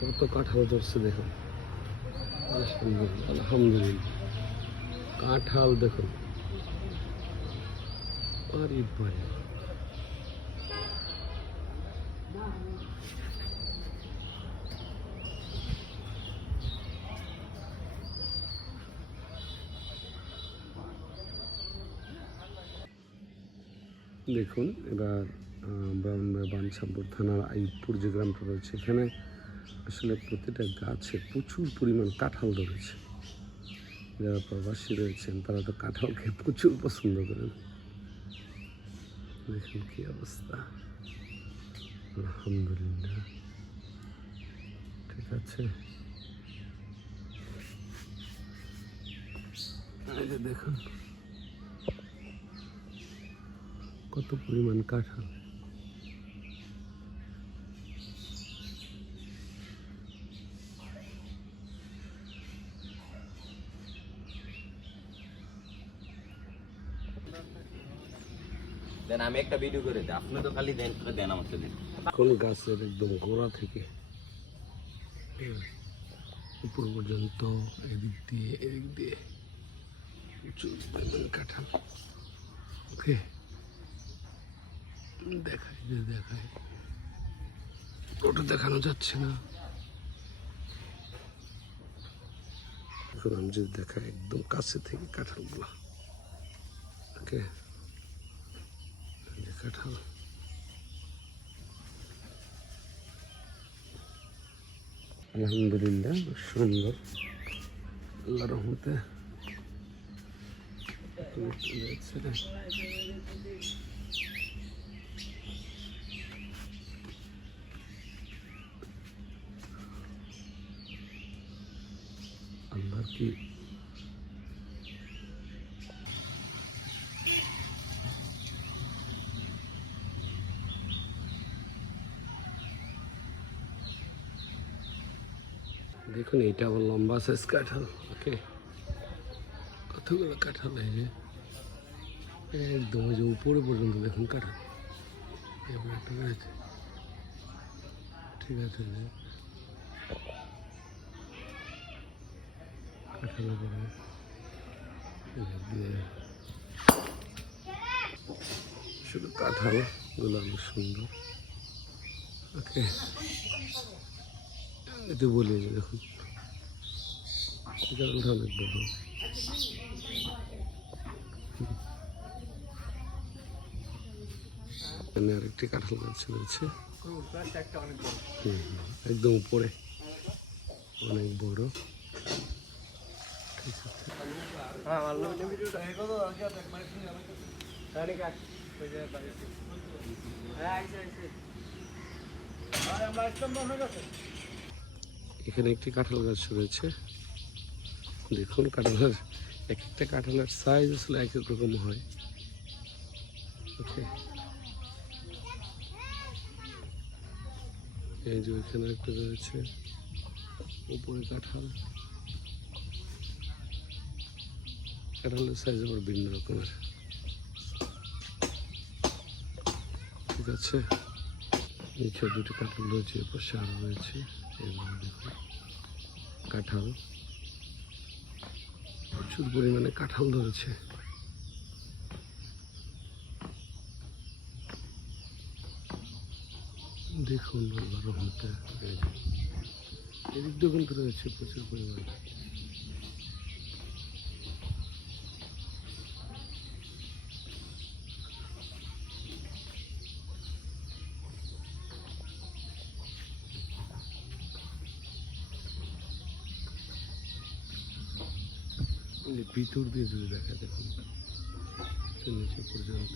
কত কাঁঠাল ধরছে দেখুন। আলহামদুলিল্লাহ কাঁঠাল দেখুন। দেখুন, এবার ব্রাহ্মণবাড়ি বানসাপুর থানার আইপুর যে গ্রামটা রয়েছে, এখানে আসলে প্রতিটা গাছে প্রচুর পরিমাণ কাঁঠাল ধরেছে। যারা প্রবাসী রয়েছেন, তারা তো কাঁঠাল খেয়ে প্রচুর পছন্দ করেন। দেখুন কি অবস্থা। আলহামদুলিল্লাহ। ঠিক আছে। দেখুন। কত পরিমাণ কাঁঠাল। দেন, আমি একটা ভিডিও করে দিই। আপনি তো খালি দেন দেন আমাকে দিন। কোন গাছের একদম গোড়া থেকে উপর পর্যন্ত, এদিক দিয়ে এদিক দিয়ে, প্রচুর পরিমাণ কাঁঠাল। ওকে? দেখাই যে দেখাই। ওটা দেখানো যাচ্ছে না। এখন আমি যদি দেখাই, একদম কাছে থেকে কাঁঠালগুলো। ওকে? এই যে কাঁঠাল আলহামদুলিল্লাহ সুন্দর আল্লাহ রহমতে আল্লাহর কি দেখুন এটা আবার লম্বা সাইজ কাঁঠাল ওকে কতগুলো কাঁঠাল এই যে? একদম যে উপরে পর্যন্ত দেখুন কাঁঠাল। ঠিক আছে কাঁঠালের দিয়ে শুধু কাঁঠালগুলো সুন্দর ওকে এতে বলি দেখুন কাঁঠালটা অনেক বড় এখানে। আরেকটি কাঁঠাল গাছ রয়েছে একদম উপরে। অনেক বড়। ঠিক আছে। এখানে একটি কাঁঠাল গাছ রয়েছে। দেখুন, কাঁঠালের এক একটা কাঁঠালের সাইজ আসলে এক এক রকম হয়। ওকে এই যে এখানে একটা রয়েছে উপরে কাঁঠাল। কাঁঠালের সাইজ আবার ভিন্ন রকমের। ঠিক আছে। নিচে দুটো কাঁঠাল রয়েছে এ পাশে আরও রয়েছে এবং দেখুন, কাঁঠাল। প্রচুর পরিমাণে কাঁঠাল ধরেছে। দেখুন রহমতে এই এদিক দিয়ে কিন্তু রয়েছে প্রচুর পরিমাণে। ভিতর দিয়ে যদি দেখা দেখুন নিচে পর্যন্ত